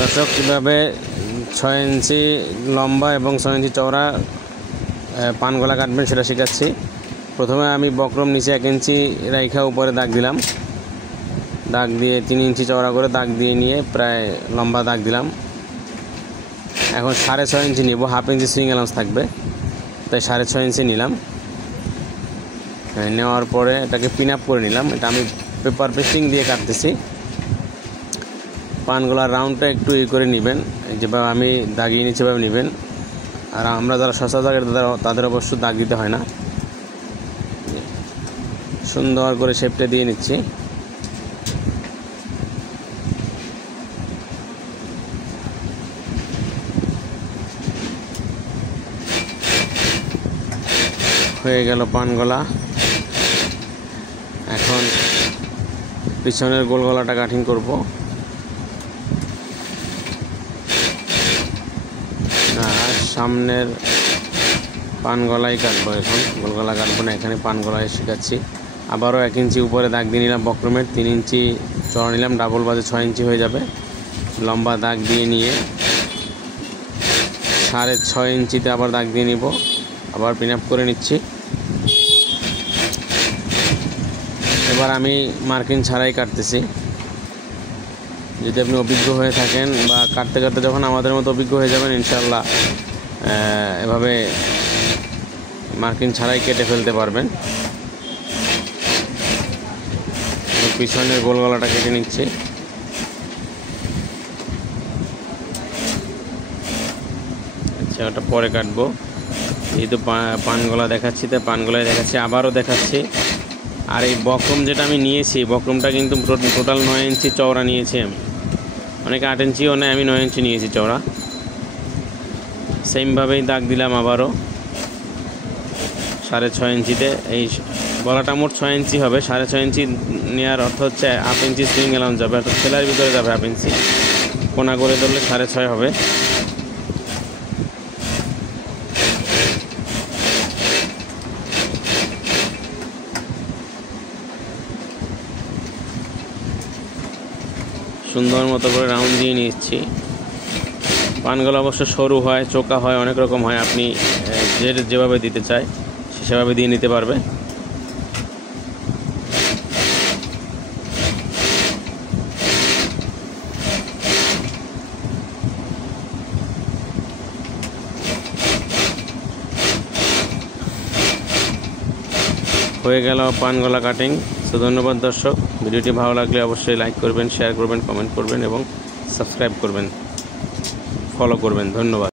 দর্শক কীভাবে 6 ইঞ্চি লম্বা এবং 6 ইঞ্চি চওড়া পান গলা কাটবেন সেটা শেখাচ্ছি। প্রথমে আমি বক্রম নিচে 1 ইঞ্চি রাইখা উপরে দাগ দিলাম, দাগ দিয়ে 3 ইঞ্চি চওড়া করে দাগ দিয়ে নিয়ে প্রায় লম্বা দাগ দিলাম। এখন 6.5 ইঞ্চি নিব, হাফ ইঞ্চি সুইং অ্যালাউন্স থাকবে, তাই 6.5 ইঞ্চি নিলাম। নেওয়ার পরে এটাকে পিন আপ করে নিলাম। এটা আমি পেপার পেস্টিং দিয়ে কাটতেছি। পানগলার রাউন্ডটা একটু করে নেবেন, যেভাবে আমি দাগিয়ে নিচ্ছি সেভাবে নেবেন। আর আমরা যারা সস্তা দাগের তাদের অবশ্য দাগ দিতে হয় না। সুন্দর করে শেপটা দিয়ে নিচ্ছি। হয়ে গেল পানগলা। এখন পিছনের গোল গলাটা কাটিং করব। আর সামনের পান গলাই কাটবো, এখন গোল গলা কাটবো না, এখানে পান গলায় শেখাচ্ছি। আবারও 1 ইঞ্চি উপরে দাগ দিয়ে নিলাম বক্রমের, 3 ইঞ্চি চড়া নিলাম, ডাবল বাজে 6 ইঞ্চি হয়ে যাবে। লম্বা দাগ দিয়ে নিয়ে 6.5 ইঞ্চিতে আবার দাগ দিয়ে নিব, আবার পিন আপ করে নিচ্ছি। এবার আমি মার্কিং ছাড়াই কাটতেছি। যদি আপনি অভিজ্ঞ হয়ে থাকেন বা কাটতে কাটতে যখন আমাদের মতো অভিজ্ঞ হয়ে যাবেন, ইনশাআল্লাহ এভাবে মার্কিং ছাড়াই কেটে ফেলতে পারবেন। পিছনের গোল গলাটা কেটে নিচ্ছি। আচ্ছা, ওটা পরে কাটবো। যেহেতু পান গলা দেখাচ্ছি তাই পান গলায় দেখাচ্ছি, আবারও দেখাচ্ছি। আর এই বক্রম যেটা আমি নিয়েছি, বক্রমটা কিন্তু টোটাল 9 ইঞ্চি চওড়া নিয়েছি আমি। অনেকে 8 ইঞ্চিও নেয়, আমি 9 ইঞ্চি নিয়েছি চওড়া। সেমভাবেই দাগ দিলাম আবারও 6.5 ইঞ্চিতে। এই গলাটা মোট 6 ইঞ্চি হবে। 6.5 ইঞ্চি নেওয়ার অর্থ হচ্ছে হাফ ইঞ্চি সুইং অ্যালাউন্স যাবে, অর্থাৎ সেলার ভিতরে যাবে হাফ ইঞ্চি। কোনা করে ধরলে 6.5 হবে। সুন্দর মতো করে রাউন্ড দিয়ে নিচ্ছি। পানগলা অবশ্য সরু হয়, চোকা হয়, অনেক রকম হয়। আপনি যেভাবে দিতে চায় সেভাবে দিয়ে নিতে পারবে। হয়ে গেল পানগলা কাটিং। তো ধন্যবাদ দর্শক, ভিডিওটি ভালো লাগলে অবশ্যই লাইক করবেন, শেয়ার করবেন, কমেন্ট করবেন এবং সাবস্ক্রাইব করবেন, ফলো করবেন। ধন্যবাদ।